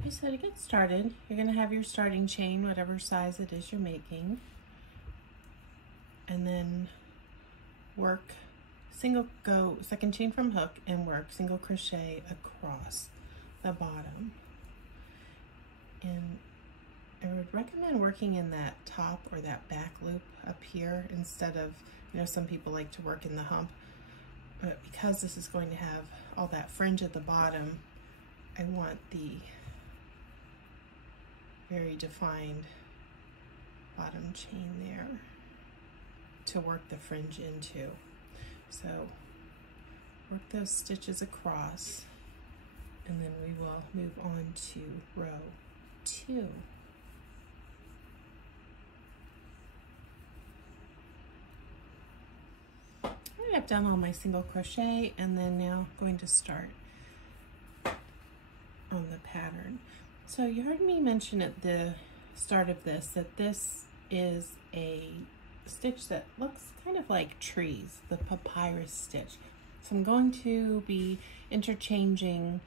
Okay, so to get started, you're going to have your starting chain, whatever size it is you're making, and then work go second chain from hook and work single crochet across the bottom. And I would recommend working in that top or that back loop up here instead of, some people like to work in the hump, but because this is going to have all that fringe at the bottom, I want the very defined bottom chain there to work the fringe into. So work those stitches across, and then we will move on to row 2. I've done all my single crochet, and then now I'm going to start on the pattern. So you heard me mention at the start of this that this is a stitch that looks kind of like trees, the papyrus stitch. So I'm going to be interchanging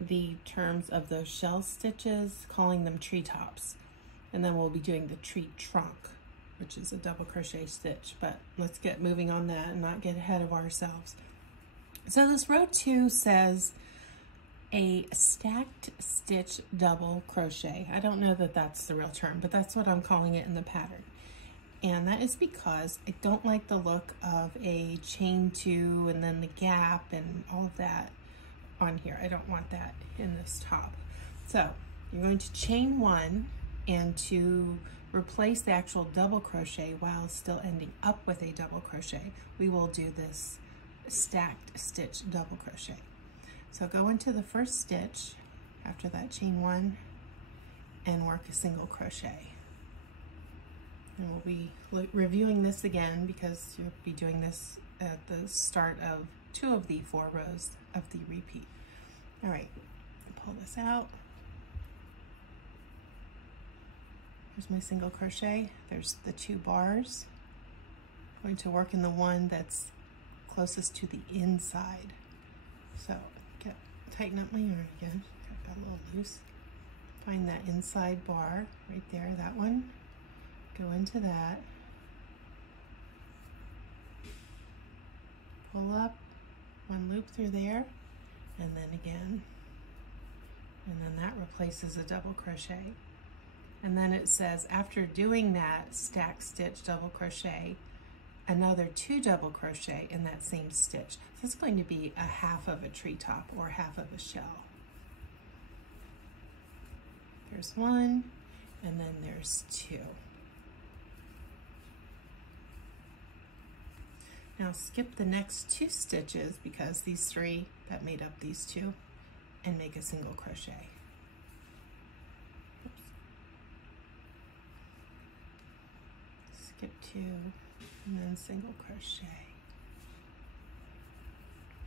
the terms of those shell stitches, calling them treetops. And then we'll be doing the tree trunk, which is a double crochet stitch, but let's get moving on that and not get ahead of ourselves. So this row 2 says a stacked stitch double crochet. I don't know that that's the real term, but that's what I'm calling it in the pattern. And that is because I don't like the look of a chain 2 and then the gap and all of that on here. I don't want that in this top. So you're going to chain 1, and to replace the actual double crochet while still ending up with a double crochet, we will do this stacked stitch double crochet. So go into the first stitch after that chain 1 and work a single crochet. And we'll be reviewing this again because you'll be doing this at the start of 2 of the 4 rows of the repeat. All right, pull this out. Here's my single crochet. There's the 2 bars. I'm going to work in the one that's closest to the inside. So tighten up my yarn again. Got a little loose. Find that inside bar right there, that one. Go into that. Pull up 1 loop through there, and then again. And then that replaces a double crochet. And then it says, after doing that stack stitch double crochet, another 2 double crochet in that same stitch. So it's going to be a half of a treetop or half of a shell. There's 1, and then there's 2. Now skip the next 2 stitches because these 3 that made up these 2, and make a single crochet. Skip 2 and then single crochet.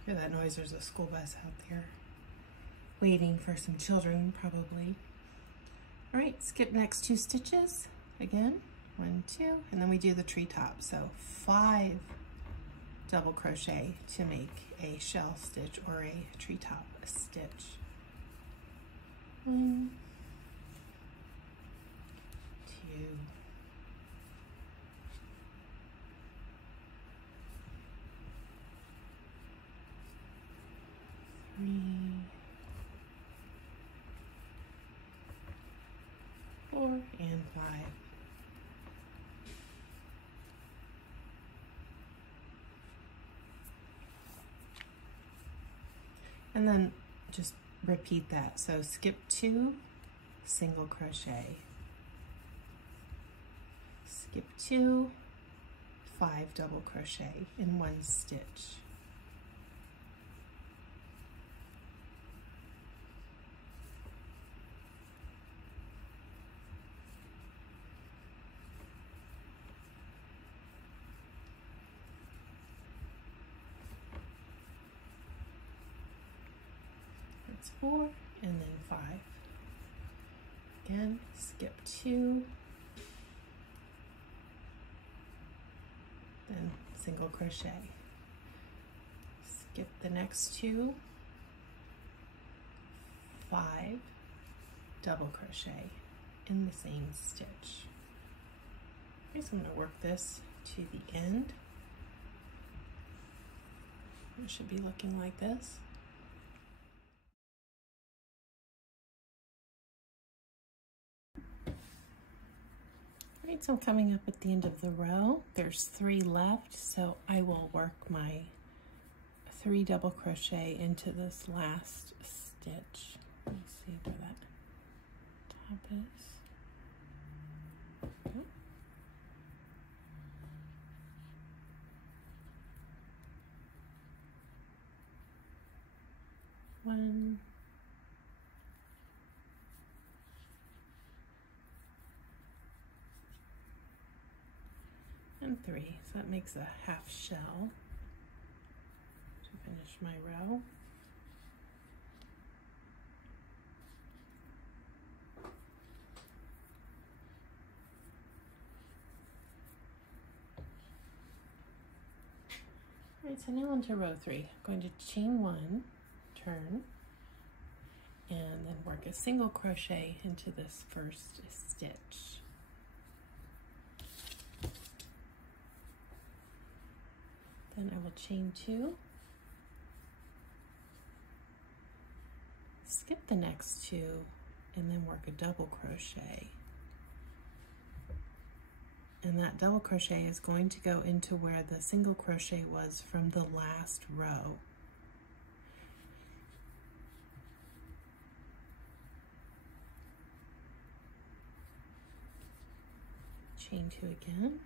Hear that noise? There's a school bus out there waiting for some children probably. All right, skip next 2 stitches again, 1, 2, and then we do the treetop. So 5 double crochet to make a shell stitch or a treetop stitch. 1, 2, 3, 4, and 5. And then just repeat that. So skip 2, single crochet. Skip 2, 5 double crochet in 1 stitch. That's 4, and then 5. Again, skip 2, then single crochet. Skip the next 2, 5, double crochet in the same stitch. Okay, so I'm going to work this to the end. It should be looking like this. Alright, so I'm coming up at the end of the row. There's 3 left, so I will work my 3 double crochet into this last stitch. Let me see where that top is. Okay. 1, and 3, so that makes a half shell to finish my row. Alright, so now onto row 3. I'm going to chain 1, turn, and then work a single crochet into this first stitch. Then I will chain 2, skip the next 2, and then work a double crochet. And that double crochet is going to go into where the single crochet was from the last row. Chain 2 again,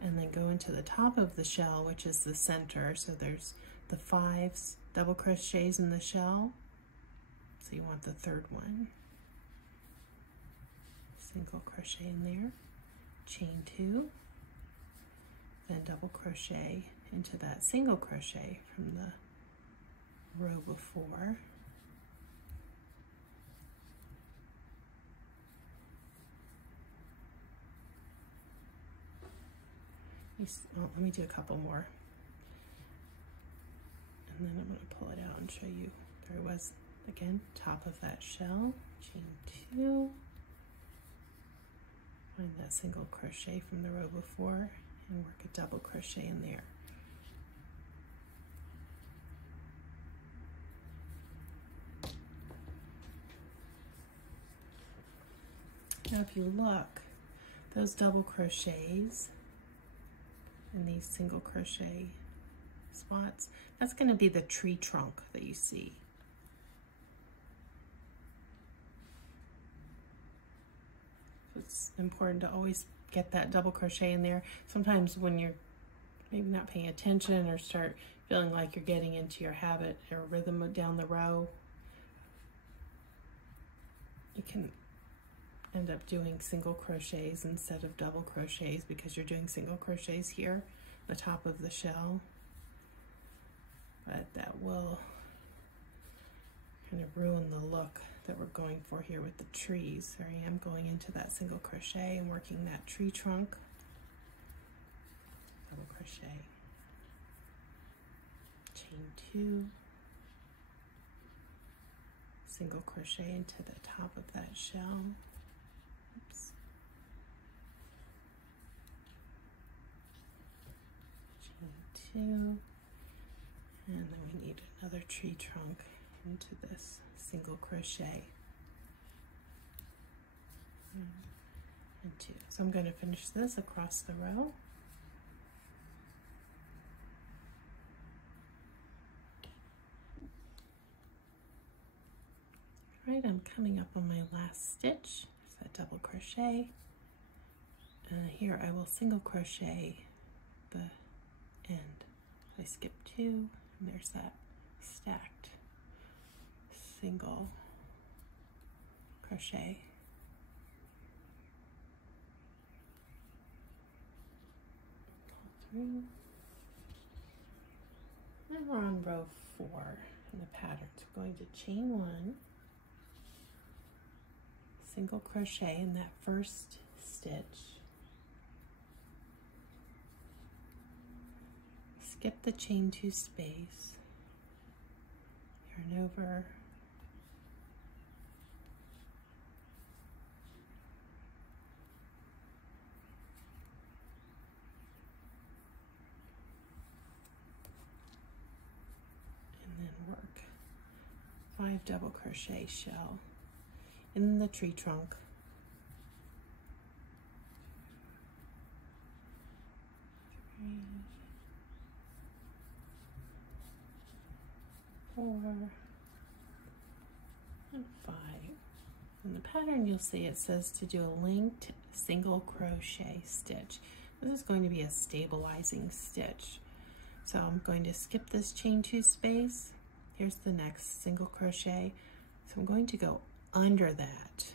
and then go into the top of the shell, which is the center. So there's the 5 double crochets in the shell, so you want the 3rd one. Single crochet in there, chain 2, then double crochet into that single crochet from the row before. Let me do a couple more, and then I'm going to pull it out and show you. There it was again, top of that shell, chain 2, find that single crochet from the row before, and work a double crochet in there. Now if you look, those double crochets and these single crochet spots, that's going to be the tree trunk that you see. It's important to always get that double crochet in there. Sometimes when you're maybe not paying attention or start feeling like you're getting into your habit or rhythm down the row, you can end up doing single crochets instead of double crochets because you're doing single crochets here, the top of the shell. But that will kind of ruin the look that we're going for here with the trees. There I am going into that single crochet and working that tree trunk. Double crochet, chain 2, single crochet into the top of that shell. Oops. Chain 2, and then we need another tree trunk into this single crochet. And 2. So I'm going to finish this across the row. Right, I'm coming up on my last stitch. There's that double crochet. Here I will single crochet the end. I skip 2, and there's that stacked single crochet. Pull through. And we're on row 4 in the pattern. So we're going to chain 1, single crochet in that first stitch, skip the chain 2 space, yarn over, 5 double crochet shell in the tree trunk. 3, 4, and 5. In the pattern you'll see it says to do a linked single crochet stitch. This is going to be a stabilizing stitch. So I'm going to skip this chain 2 space. Here's the next single crochet. So I'm going to go under that,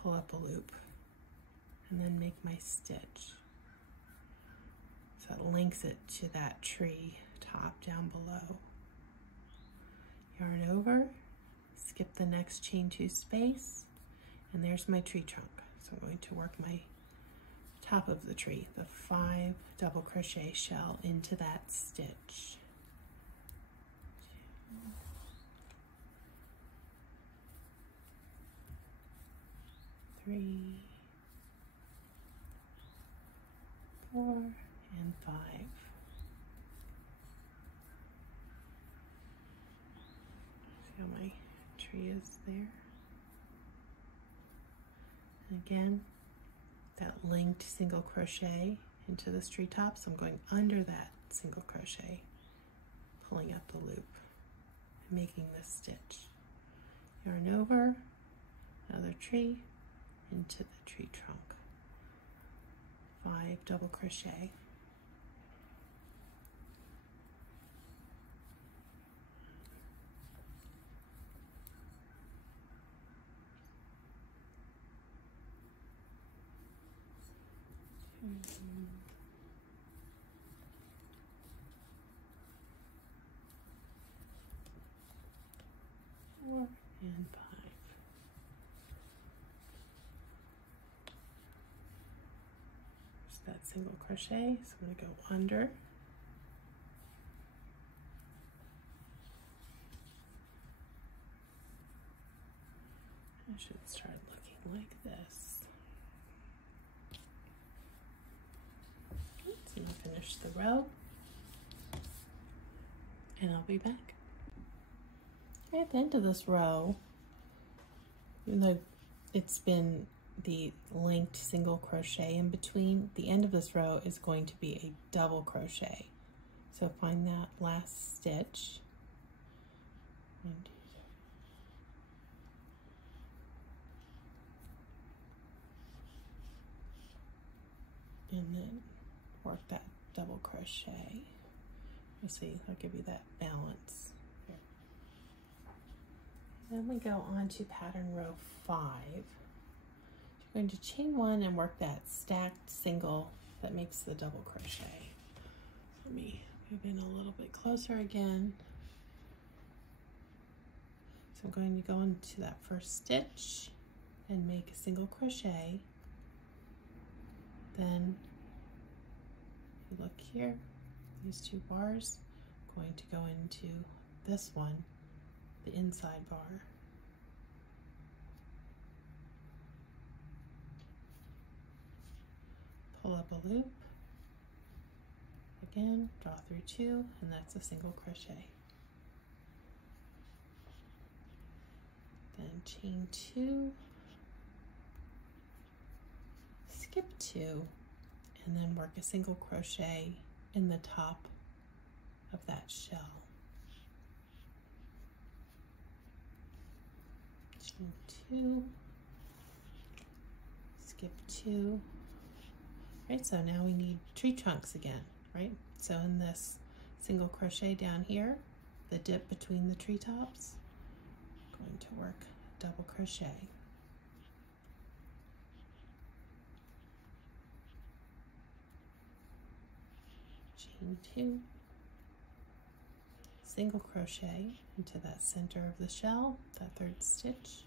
pull up a loop, and then make my stitch. So it links it to that tree top down below. Yarn over, skip the next chain 2 space, and there's my tree trunk. So I'm going to work my top of the tree, the 5 double crochet shell into that stitch. 2, 3, 4, and 5. See how my tree is there? And again, that linked single crochet into this tree top, so I'm going under that single crochet, pulling up the loop, and making this stitch. Yarn over, another tree, into the tree trunk. 5 double crochet. Four and 5. That single crochet, so I'm going to go under, I should start looking like this. So I'll finish the row and I'll be back. At the end of this row, even though it's been the linked single crochet in between, the end of this row is going to be a double crochet. So find that last stitch. 1, 2, 3. And then work that double crochet. You see, I'll give you that balance. Here. Then we go on to pattern row 5. You're going to chain 1 and work that stacked single that makes the double crochet. Let me move in a little bit closer again. So I'm going to go into that first stitch and make a single crochet. Then if you look here, these 2 bars, I'm going to go into this one, the inside bar. Pull up a loop, again, draw through 2, and that's a single crochet. Then chain 2, skip 2, and then work a single crochet in the top of that shell. Chain 2, skip 2. Right, so now we need tree trunks again, right? So in this single crochet down here, the dip between the tree tops, I'm going to work a double crochet. Chain 2, single crochet into that center of the shell, that 3rd stitch.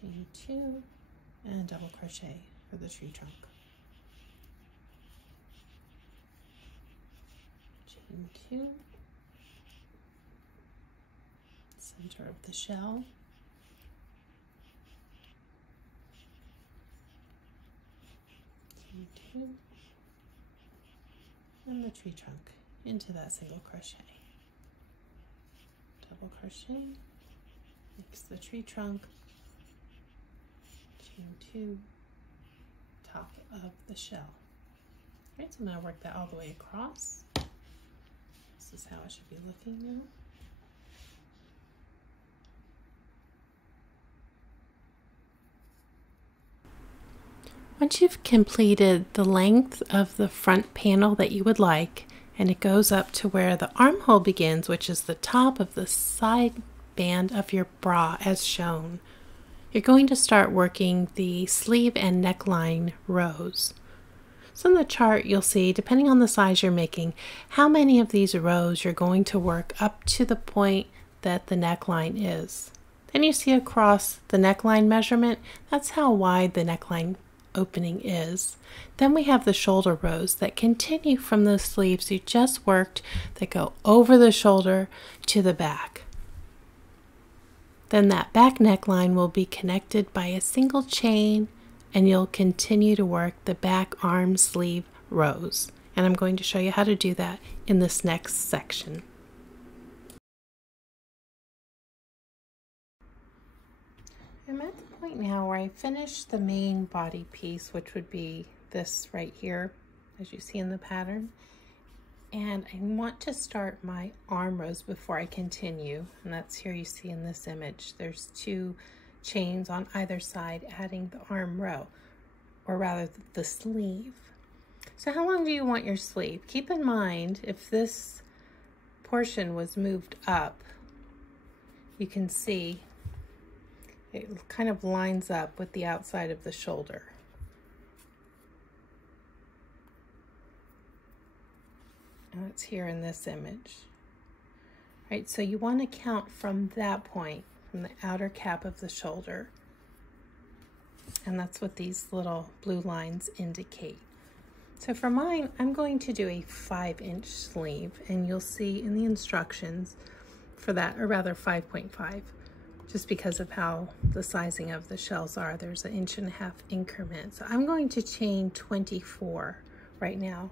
Chain 2 and double crochet for the tree trunk. Chain 2, center of the shell. Chain 2, and the tree trunk into that single crochet. Double crochet makes the tree trunk, chain 2, top of the shell. Right, so I'm going to work that all the way across. This is how it should be looking now. Once you've completed the length of the front panel that you would like, and it goes up to where the armhole begins, which is the top of the side band of your bra as shown, you're going to start working the sleeve and neckline rows. So in the chart you'll see, depending on the size you're making, how many of these rows you're going to work up to the point that the neckline is. Then you see across the neckline measurement, that's how wide the neckline opening is. Then we have the shoulder rows that continue from the sleeves you just worked that go over the shoulder to the back. Then that back neckline will be connected by a single chain, and you'll continue to work the back arm sleeve rows. And I'm going to show you how to do that in this next section. I'm at the point now where I finished the main body piece, which would be this right here, as you see in the pattern. And I want to start my arm rows before I continue. And that's here you see in this image. There's 2 chains on either side adding the arm row, or rather the sleeve. So how long do you want your sleeve? Keep in mind, if this portion was moved up, you can see it kind of lines up with the outside of the shoulder. And it's here in this image. Right, so you want to count from that point, from the outer cap of the shoulder. And that's what these little blue lines indicate. So for mine, I'm going to do a 5-inch sleeve, and you'll see in the instructions for that, or rather 5.5. Just because of how the sizing of the shells are, there's an 1.5 inch increment. So I'm going to chain 24 right now.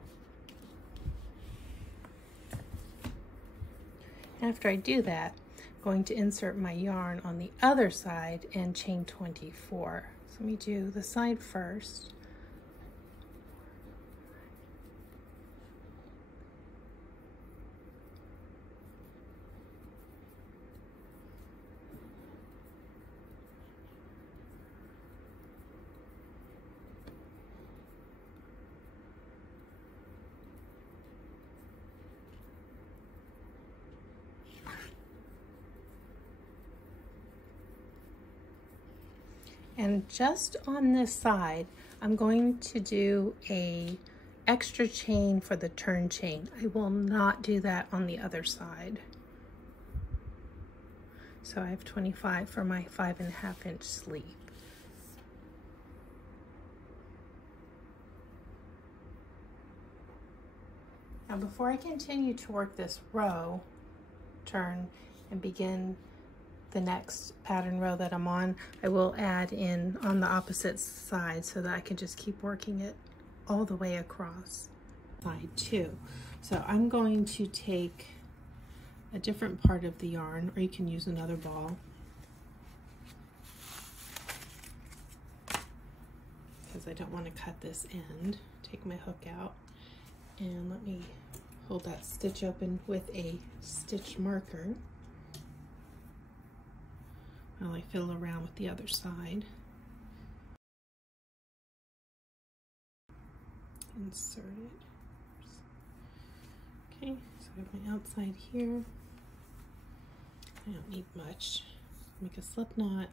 After I do that, I'm going to insert my yarn on the other side and chain 24. So let me do the side first. And just on this side, I'm going to do a extra chain for the turn chain. I will not do that on the other side. So I have 25 for my 5.5 inch sleeve. Now before I continue to work this row, turn, and begin the next pattern row that I'm on, I will add in on the opposite side so that I can just keep working it all the way across. Side 2. So I'm going to take a different part of the yarn, or you can use another ball, because I don't want to cut this end. Take my hook out, and let me hold that stitch open with a stitch marker while I fiddle around with the other side. Insert it. Okay, so I have my outside here. I don't need much. Make a slip knot.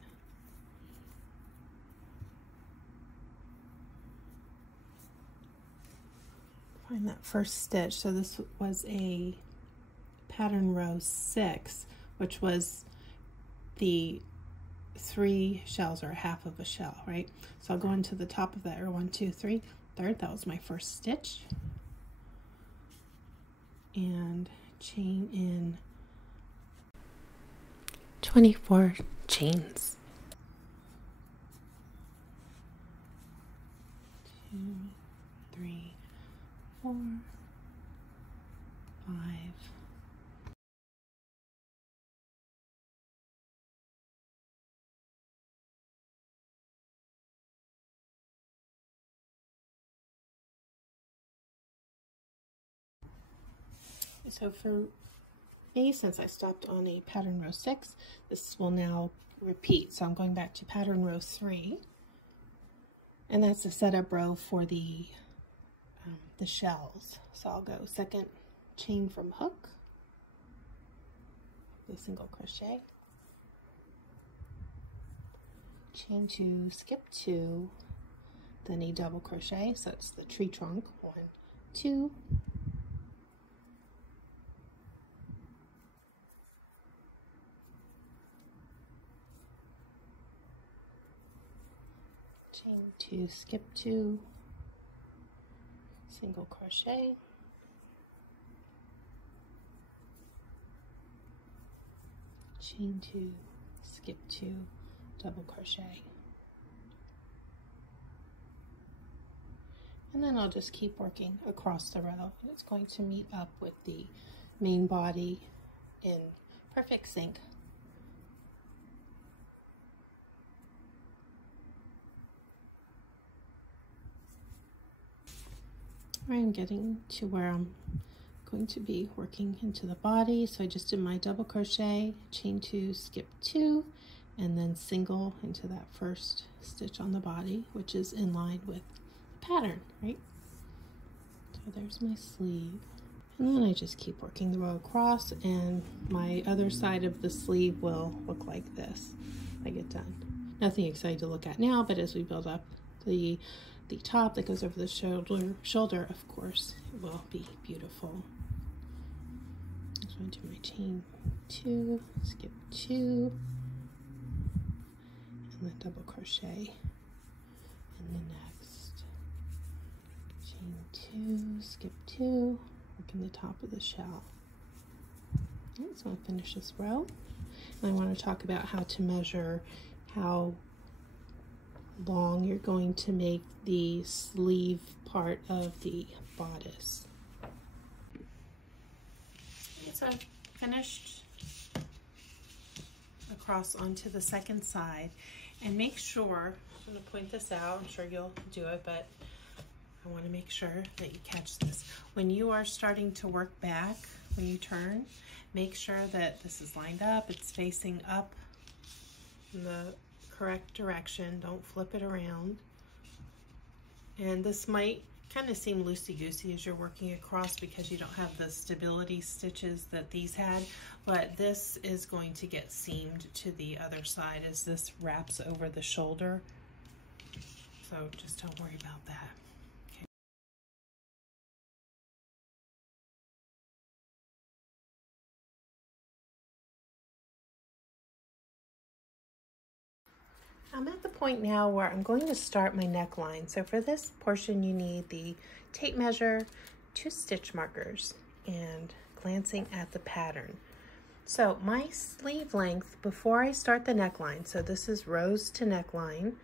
Find that first stitch. So this was a pattern row 6, which was the 3 shells, or half of a shell, right? So I'll go into the top of that, or 1, 2, 3, third. That was my first stitch, and chain in 24 chains. 2, 3, 4, So for me, since I stopped on a pattern row 6, this will now repeat. So I'm going back to pattern row 3, and that's the setup row for the shells. So I'll go second chain from hook, the single crochet, chain 2, skip 2, then a double crochet, so it's the tree trunk, 1, 2, chain 2, skip 2, single crochet, chain 2, skip 2, double crochet, and then I'll just keep working across the row. It's going to meet up with the main body in perfect sync. I'm getting to where I'm going to be working into the body, so I just did my double crochet, chain 2, skip 2, and then single into that first stitch on the body, which is in line with the pattern, right? So there's my sleeve, and then I just keep working the row across, and my other side of the sleeve will look like this when I get done. Nothing exciting to look at now, but as we build up the top that goes over the shoulder, of course, it will be beautiful. I'm going to do my chain 2, skip 2, and then double crochet in the next. Chain 2, skip 2, working the top of the shell. Okay, so I'll finish this row. And I want to talk about how to measure how long you're going to make the sleeve part of the bodice. Okay, so I've finished across onto the second side, and make sure, I'm going to point this out, I'm sure you'll do it, but I want to make sure that you catch this. When you are starting to work back, when you turn, make sure that this is lined up, it's facing up in the correct direction. Don't flip it around. And this might kind of seem loosey-goosey as you're working across because you don't have the stability stitches that these had, but this is going to get seamed to the other side as this wraps over the shoulder. So just don't worry about that. Okay. I'm at the point now where I'm going to start my neckline. So for this portion, you need the tape measure, 2 stitch markers, and glancing at the pattern. So my sleeve length before I start the neckline, so this is rows to neckline,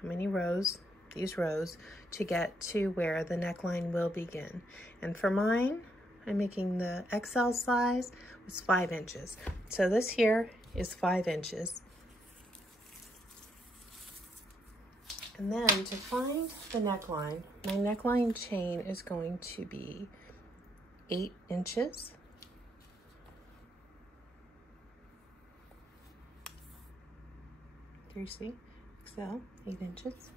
how many rows, these rows, to get to where the neckline will begin. And for mine, I'm making the XL size, was 5 inches. So this here is 5 inches. And then to find the neckline, my neckline chain is going to be 8 inches. There you see, XL, 8 inches.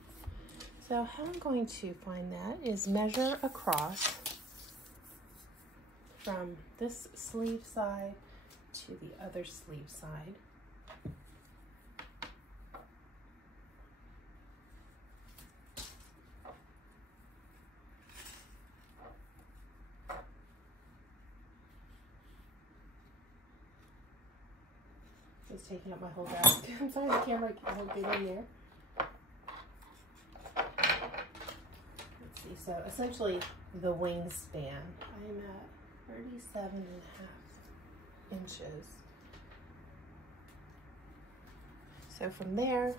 So how I'm going to find that is measure across from this sleeve side to the other sleeve side. It's taking up my whole desk. I'm sorry, the camera won't get in there. Let's see, so essentially the wingspan, I'm at 37.5 inches. So from there,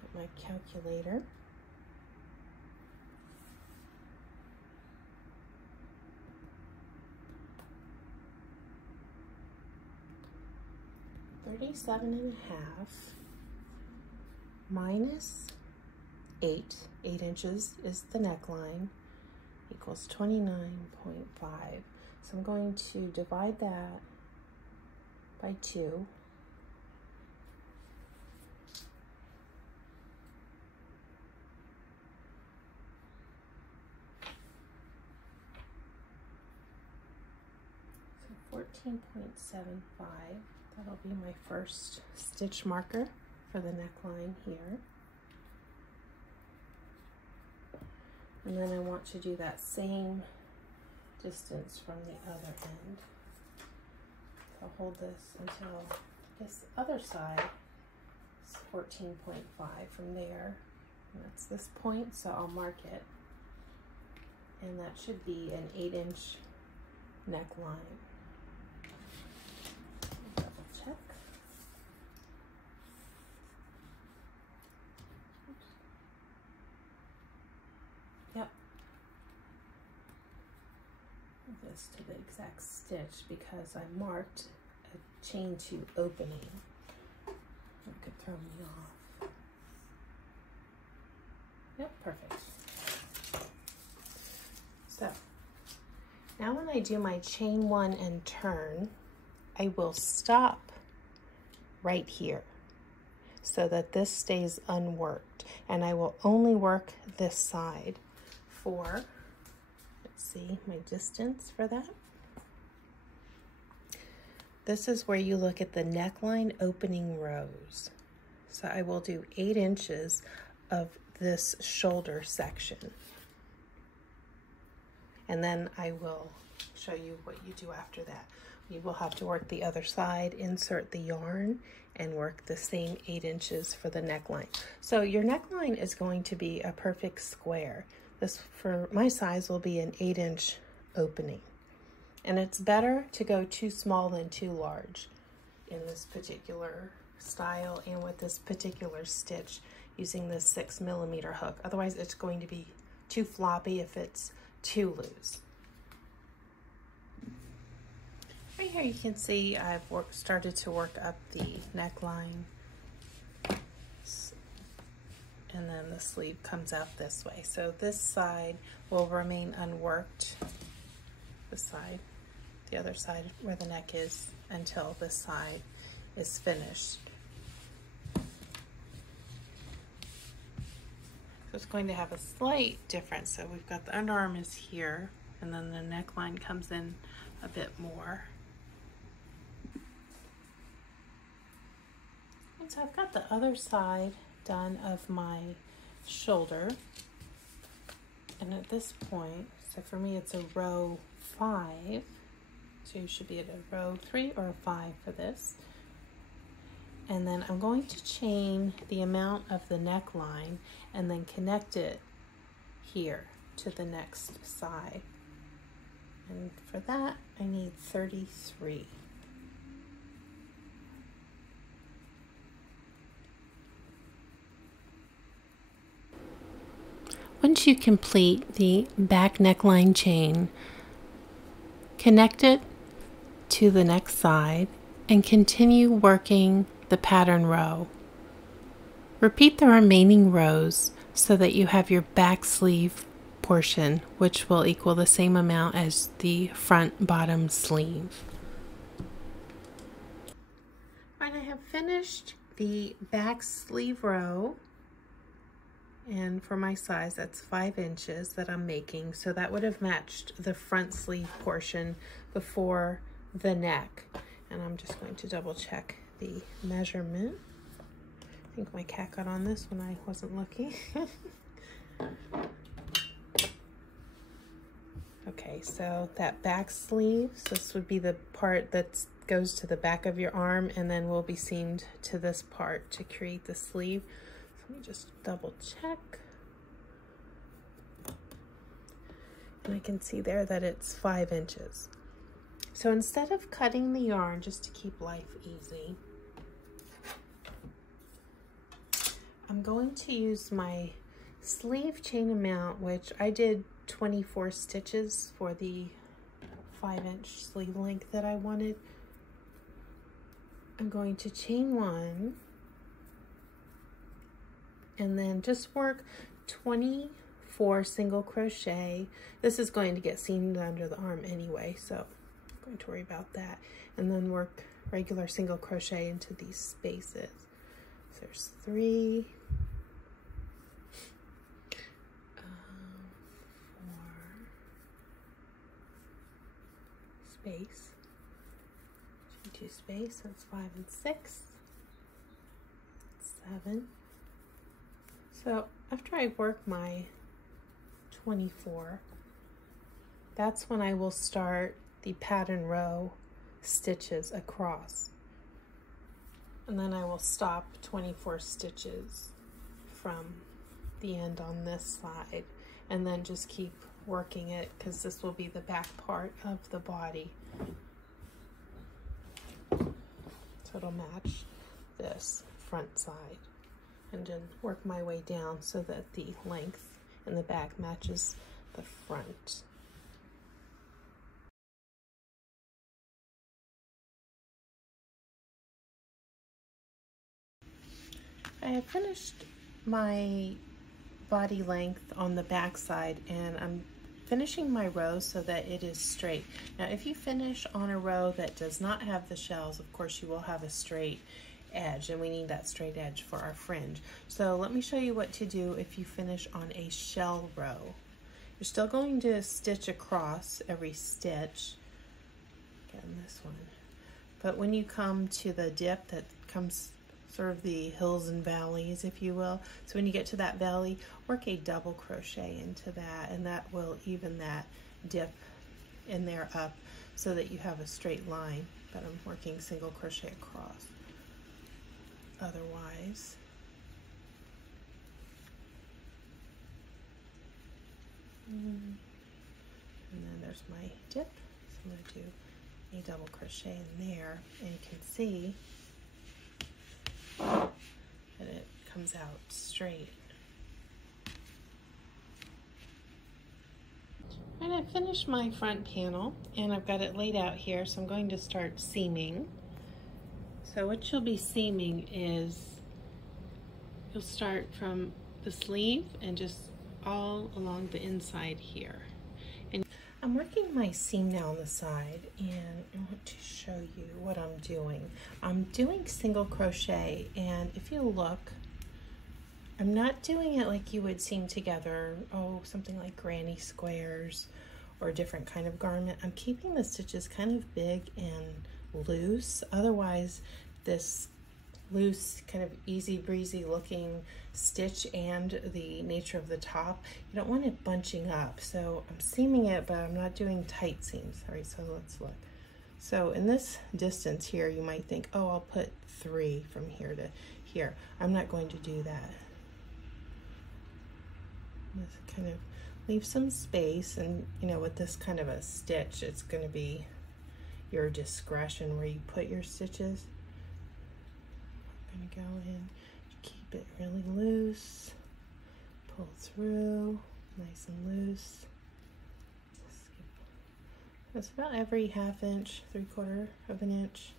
get my calculator. $37.5 minus 8 inches is the neckline, equals 29.5. So I'm going to divide that by 2. So 14.75, that'll be my first stitch marker for the neckline here. And then I want to do that same distance from the other end. So I'll hold this until this other side is 14.5 from there. And that's this point, so I'll mark it. And that should be an 8-inch neckline. Double check. Yep. This to the exact stitch because I marked a chain 2 opening. It could throw me off. Yep, perfect. So now when I do my chain 1 and turn, I will stop right here so that this stays unworked, and I will only work this side for, let's see, my distance for that. This is where you look at the neckline opening rows. So I will do 8 inches of this shoulder section. And then I will show you what you do after that. You will have to work the other side, insert the yarn, and work the same 8 inches for the neckline. So your neckline is going to be a perfect square. This, for my size, will be an 8-inch opening. And it's better to go too small than too large in this particular style and with this particular stitch using this 6mm hook. Otherwise, it's going to be too floppy if it's too loose. Right here you can see I've started to work up the neckline, and then the sleeve comes out this way. So this side will remain unworked, this side, the other side where the neck is, until this side is finished. So it's going to have a slight difference. So we've got the underarm is here, and then the neckline comes in a bit more. And so I've got the other side done of my shoulder. And at this point, so for me it's a row 5. So you should be at a row 3 or a 5 for this. And then I'm going to chain the amount of the neckline and then connect it here to the next side. And for that, I need 33. Once you complete the back neckline chain, connect it to the next side and continue working the pattern row. Repeat the remaining rows so that you have your back sleeve portion, which will equal the same amount as the front bottom sleeve. Right, I have finished the back sleeve row, and for my size that's 5 inches that I'm making, so that would have matched the front sleeve portion before the neck. And I'm just going to double check the measurement. I think my cat got on this when I wasn't looking. Okay, so that back sleeve, so this would be the part that goes to the back of your arm and then will be seamed to this part to create the sleeve. So let me just double check. And I can see there that it's 5 inches. So instead of cutting the yarn, just to keep life easy, I'm going to use my sleeve chain amount, which I did 24 stitches for the 5-inch sleeve length that I wanted. I'm going to chain 1 and then just work 24 24 single crochet. This is going to get seamed under the arm anyway, so I'm going to worry about that. And then work regular single crochet into these spaces. So there's 3, 4 space, 2 space, that's 5 and 6, 7. So after I work my 24, that's when I will start the pattern row stitches across. And then I will stop 24 stitches from the end on this side, and then just keep working it, because this will be the back part of the body. So it'll match this front side, and then work my way down so that the length in the back matches the front. I have finished my body length on the back side, and I'm finishing my row so that it is straight. Now if you finish on a row that does not have the shells, of course you will have a straight edge, and we need that straight edge for our fringe. So let me show you what to do if you finish on a shell row. You're still going to stitch across every stitch, again this one, but when you come to the dip that comes sort of the hills and valleys, if you will, so when you get to that valley, work a double crochet into that, and that will even that dip in there up so that you have a straight line, but I'm working single crochet across. Otherwise, and then there's my dip, so I'm going to do a double crochet in there, and you can see that it comes out straight. And I finished my front panel, and I've got it laid out here, so I'm going to start seaming. So what you'll be seaming is, you'll start from the sleeve and just all along the inside here. And I'm working my seam now on the side, and I want to show you what I'm doing. I'm doing single crochet, and if you look, I'm not doing it like you would seam together, something like granny squares or a different kind of garment. I'm keeping the stitches kind of big and loose. Otherwise, this loose, kind of easy breezy looking stitch and the nature of the top, you don't want it bunching up. So I'm seaming it, but I'm not doing tight seams. All right, so let's look. So in this distance here, you might think, oh, I'll put 3 from here to here. I'm not going to do that. Just kind of leave some space, and you know, with this kind of a stitch, it's going to be your discretion where you put your stitches. I'm going to go in, keep it really loose, pull through, nice and loose. That's about every 1/2 inch, 3/4 of an inch.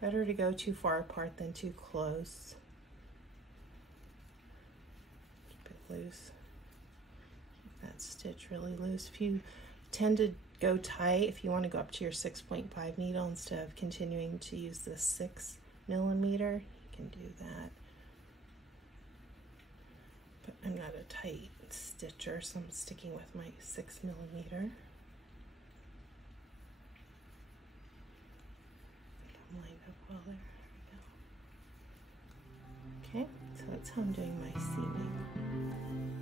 Better to go too far apart than too close. Keep it loose. Keep that stitch really loose. If you tend to go tight, if you want to go up to your 6.5 needle instead of continuing to use the 6 millimeter, you can do that. But I'm not a tight stitcher, so I'm sticking with my 6 millimeter. Lined up well there. There we go. Okay, so that's how I'm doing my seaming.